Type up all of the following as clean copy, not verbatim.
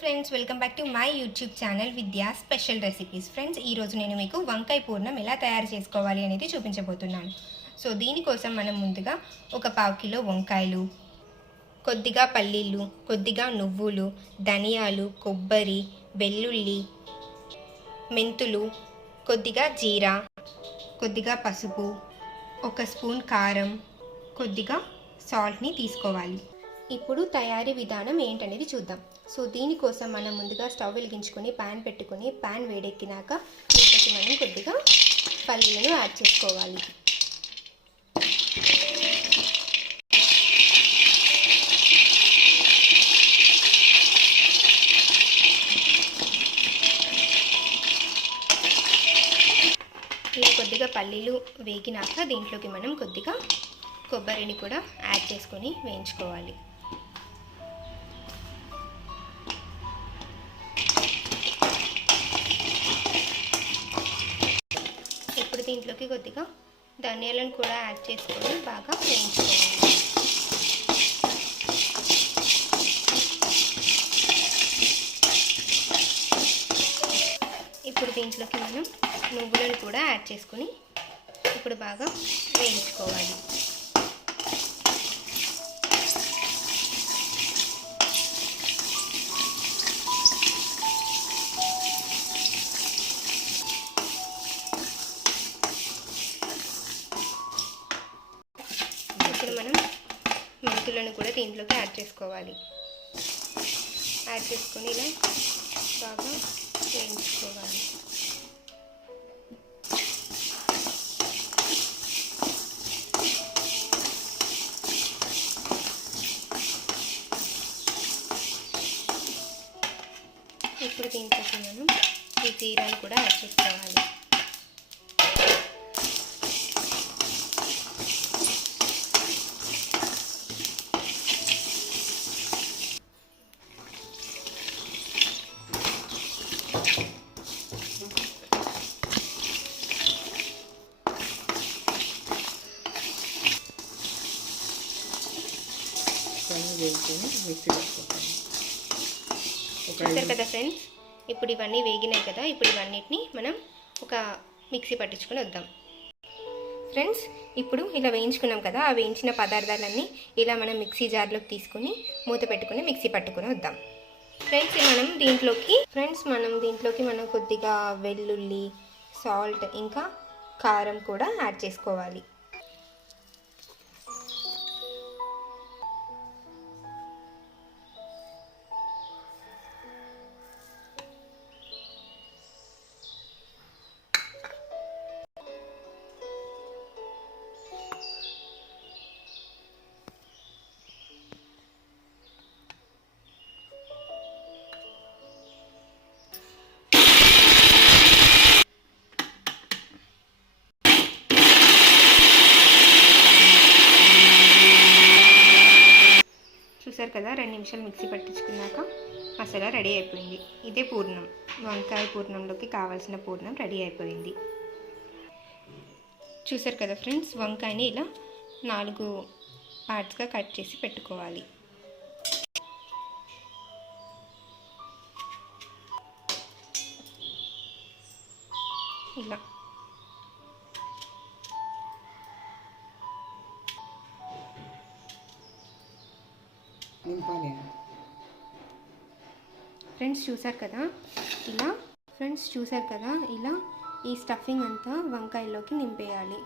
Friends, welcome back to my YouTube channel విద్యా special recipes. Friends, ఈరోజు నేను మీకు వంకాయ పూర్ణం ఎలా తయారు చేసుకోవాలి అనేది చూపించబోతున్నాను. సో దీనికోసం మనం ముందుగా ఒక 1/2 కిలో వంకాయలు, కొద్దిగా పల్లీలు, కొద్దిగా నువ్వులు, ధనియాలు, కొబ్బరి, వెల్లుల్లి, మెంతులు, కొద్దిగా జీరా, కొద్దిగా పసుపు, 1 స్పూన్ కారం, కొద్దిగా సాల్ట్ని తీసుకోవాలి. ఇప్పుడు తయారీ విధానం ఏంటనేది చూద్దాం. సో దీనికోసం మనం ముందుగా స్టవ్ వెలిగించుకొని ప్యాన్ పెట్టుకొని ప్యాన్ వేడెక్కినాక దీంట్లోకి మనం కొద్దిగా పల్లీలను యాడ్ చేసుకోవాలి. ఇలా కొద్దిగా పల్లీలు వేగినాక దీంట్లోకి మనం కొద్దిగా కొబ్బరిని కూడా యాడ్ చేసుకొని వేయించుకోవాలి. ఇప్పుడు దీంట్లోకి కొద్దిగా ధనియాలను కూడా యాడ్ చేసుకొని బాగా వేయించుకోవాలి. ఇప్పుడు దీంట్లోకి మనం నువ్వులను కూడా యాడ్ చేసుకొని ఇప్పుడు బాగా వేయించుకోవాలి. ఇప్పుడు మనం మెంతులను కూడా దీంట్లోకి యాడ్ చేసుకోవాలి. యాడ్ చేసుకొని ఇలా బాగా వేయించుకోవాలి. ఇప్పుడు దీంట్లోకి మనం ఈ జీరాను కూడా యాడ్ చేసుకోవాలి. చూసారు కదా ఫ్రెండ్స్, ఇప్పుడు ఇవన్నీ వేగినాయి కదా. ఇప్పుడు ఇవన్నిటిని మనం ఒక మిక్సీ పట్టించుకొని వద్దాం. ఫ్రెండ్స్, ఇప్పుడు ఇలా వేయించుకున్నాం కదా, ఆ వేయించిన పదార్థాలన్నీ ఇలా మనం మిక్సీ జార్లోకి తీసుకొని మూత పెట్టుకొని మిక్సీ పట్టుకొని వద్దాం. మనం దీంట్లోకి మనం కొద్దిగా వెల్లుల్లి, సాల్ట్ ఇంకా కారం కూడా యాడ్ చేసుకోవాలి. చూసారు కదా, 2 నిమిషాలు మిక్సీ పట్టించుకున్నాక మసాలా రెడీ అయిపోయింది. ఇదే పూర్ణం, వంకాయ పూర్ణంలోకి కావాల్సిన పూర్ణం రెడీ అయిపోయింది. చూసారు కదా ఫ్రెండ్స్, వంకాయని ఇలా 4 పార్ట్స్గా కట్ చేసి పెట్టుకోవాలి. ఇలా ఫ్రెండ్స్ చూసారు కదా ఇలా ఈ స్టఫింగ్ అంతా వంకాయలోకి నింపేయాలి.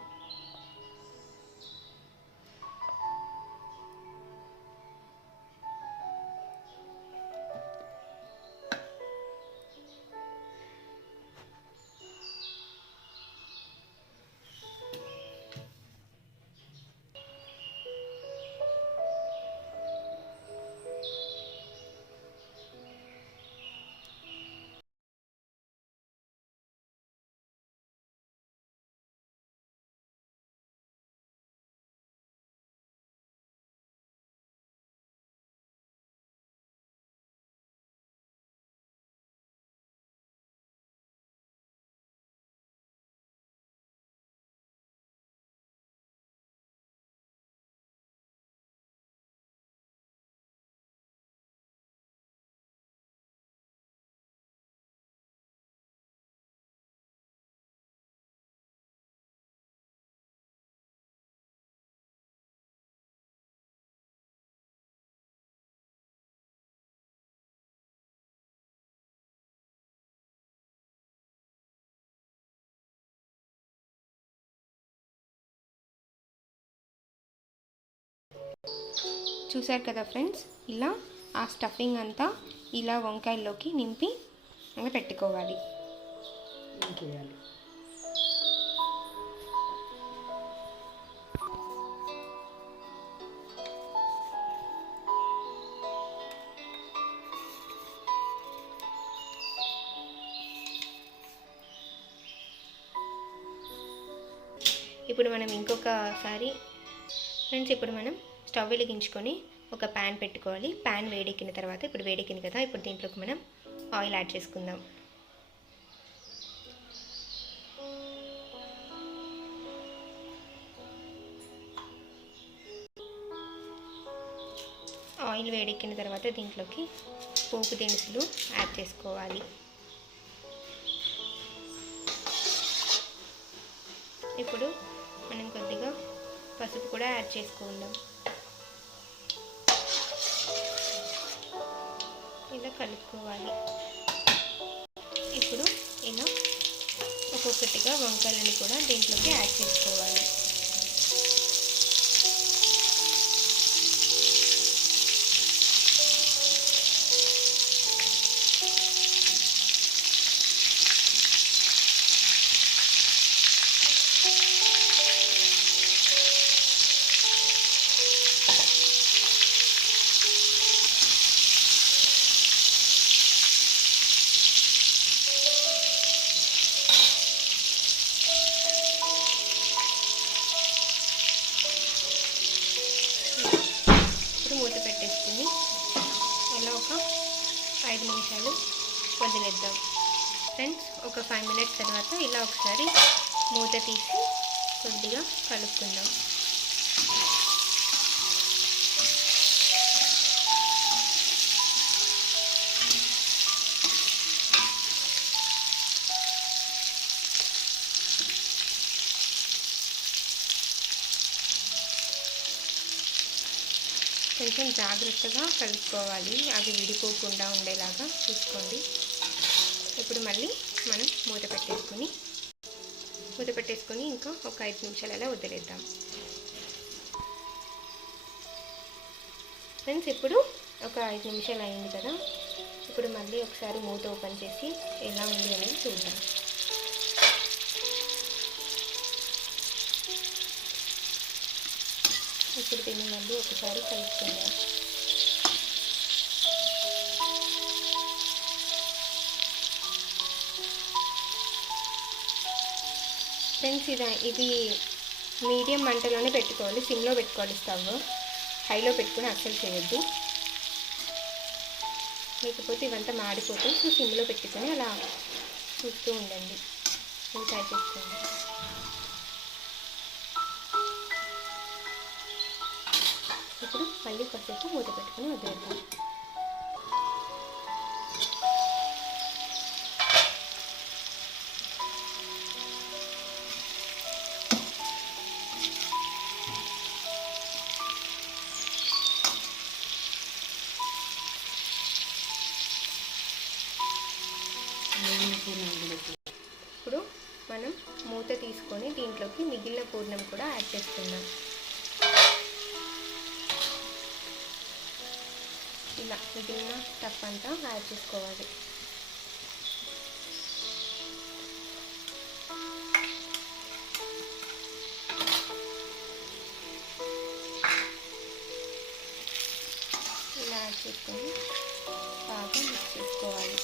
చూసారు కదా ఫ్రెండ్స్, ఇలా ఆ స్టఫింగ్ అంతా ఇలా వంకాయల్లోకి నింపి అలా పెట్టుకోవాలి. ఇప్పుడు మనం ఇంకొకసారి ఫ్రెండ్స్, ఇప్పుడు మనం స్టవ్ వెలిగించుకొని ఒక ప్యాన్ పెట్టుకోవాలి. ప్యాన్ వేడెక్కిన తర్వాత, ఇప్పుడు వేడెక్కింది కదా, ఇప్పుడు దీంట్లోకి మనం ఆయిల్ యాడ్ చేసుకుందాం. ఆయిల్ వేడెక్కిన తర్వాత దీంట్లోకి పోపు దినుసులు యాడ్ చేసుకోవాలి. ఇప్పుడు మనం కొద్దిగా పసుపు కూడా యాడ్ చేసుకుందాం. ఇలా కలుపుకోవాలి. ఇప్పుడు ఇలా ఒక్కొక్కటిగా వంకాయలని కూడా దీంట్లోకి యాడ్ చేసుకోవాలి. మూత పెట్టేసుకుని ఇలా ఒక 5 నిమిషాలు వదిలేద్దాం. ఫ్రెండ్స్, ఒక 5 మినిట్స్ తర్వాత ఇలా ఒకసారి మూత తీసి కొద్దిగా కలుపుకుందాం. కొంచెం జాగ్రత్తగా కలుపుకోవాలి, అవి విడిపోకుండా ఉండేలాగా చూసుకోండి. ఇప్పుడు మళ్ళీ మనం మూత పెట్టేసుకొని ఇంకా ఒక 5 నిమిషాలు అలా వదిలేద్దాం. ఫ్రెండ్స్, ఇప్పుడు ఒక 5 నిమిషాలు అయింది కదా, ఇప్పుడు మళ్ళీ ఒకసారి మూత ఓపెన్ చేసి ఎలా ఉంది అనేది చూద్దాం. ఇప్పుడు దీన్ని మళ్ళీ ఒకసారి కలుపుకుందాం. ఫ్రెండ్స్, ఇది మీడియం మంటలోనే పెట్టుకోవాలి, సిమ్లో పెట్టుకోవాలి. స్టవ్ హైలో పెట్టుకుని అస్సలు చేయొద్దు, లేకపోతే ఇవంతా మాడిపోతాయి. సో సిమ్లో పెట్టుకొని అలా చూస్తూ ఉండండి, ట్రై చేసుకోండి. ఇప్పుడు మళ్ళీ కాసేపు మూత పెట్టుకొని వదిలేద్దాం. ఇప్పుడు మనం మూత తీసుకొని దీంట్లోకి మిగిలిన పూర్ణం కూడా యాడ్ చేసుకుందాం. ఇలా మిగిలిన స్టఫ్ అంతా యాడ్ చేసుకోవాలి. ఇలా యాడ్ చేసుకొని బాగా మిక్స్ చేసుకోవాలి.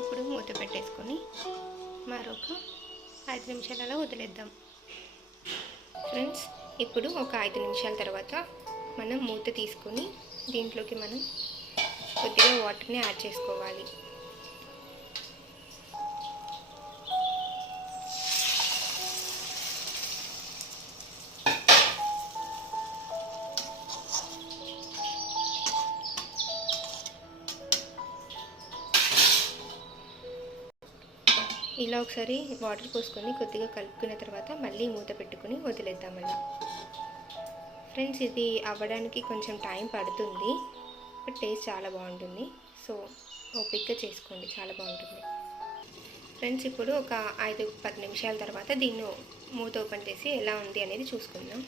ఇప్పుడు మూత పెట్టేసుకొని మరొక 5 నిమిషాలు అలా వదిలేద్దాం. ఫ్రెండ్స్, ఇప్పుడు ఒక 5 నిమిషాల తర్వాత మనం మూత తీసుకొని దీంట్లోకి మనం కొద్దిగా వాటర్ని యాడ్ చేసుకోవాలి. ఇలా ఒకసారి వాటర్ పోసుకొని కొద్దిగా కలుపుకున్న తర్వాత మళ్ళీ మూత పెట్టుకుని వదిలేద్దాం అలా. ఫ్రెండ్స్, ఇది అవ్వడానికి కొంచెం టైం పడుతుంది, బట్ టేస్ట్ చాలా బాగుంటుంది. సో ఓపిక్గా చేసుకోండి, చాలా బాగుంటుంది. ఫ్రెండ్స్, ఇప్పుడు ఒక 5-10 నిమిషాల తర్వాత దీన్ని మూత ఓపెన్ చేసి ఎలా ఉంది అనేది చూసుకుందాం.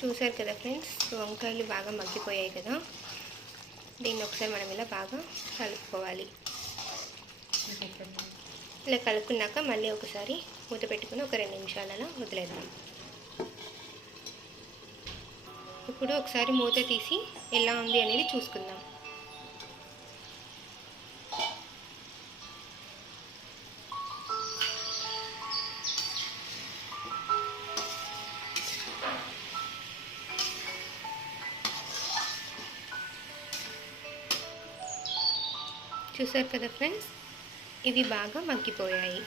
చూసారు కదా ఫ్రెండ్స్, వంకాయలు బాగా మగ్గిపోయాయి కదా. దీన్ని ఒకసారి మనం ఇలా బాగా కలుపుకోవాలి. ఇలా కలుపుకున్నాక మళ్ళీ ఒకసారి మూత పెట్టుకుని ఒక 2 నిమిషాలలో వదిలేద్దాం. ఇప్పుడు ఒకసారి మూత తీసి ఎలా ఉంది అనేది చూసుకుందాం. చూసారు కదా ఫ్రెండ్స్, ఇవి బాగా మగ్గిపోయాయి.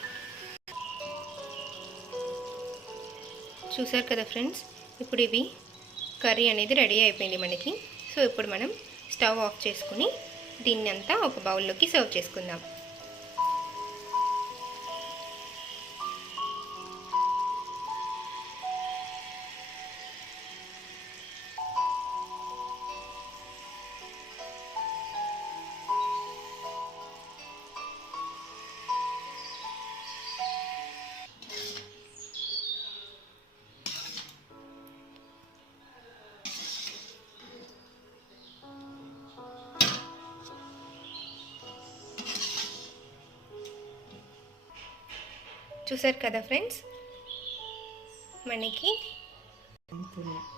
చూసారు కదా ఫ్రెండ్స్, ఇప్పుడు ఇవి కర్రీ అనేది రెడీ అయిపోయింది మనకి. సో ఇప్పుడు మనం స్టవ్ ఆఫ్ చేసుకుని దీన్ని అంతా ఒక బౌల్లోకి సర్వ్ చేసుకుందాం. చూసారు కదా ఫ్రెండ్స్, మనకి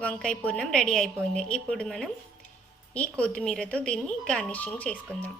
వంకాయ పూర్ణం రెడీ అయిపోయింది. ఇప్పుడు మనం ఈ కొత్తిమీరతో దీన్ని గార్నిషింగ్ చేసుకుందాం.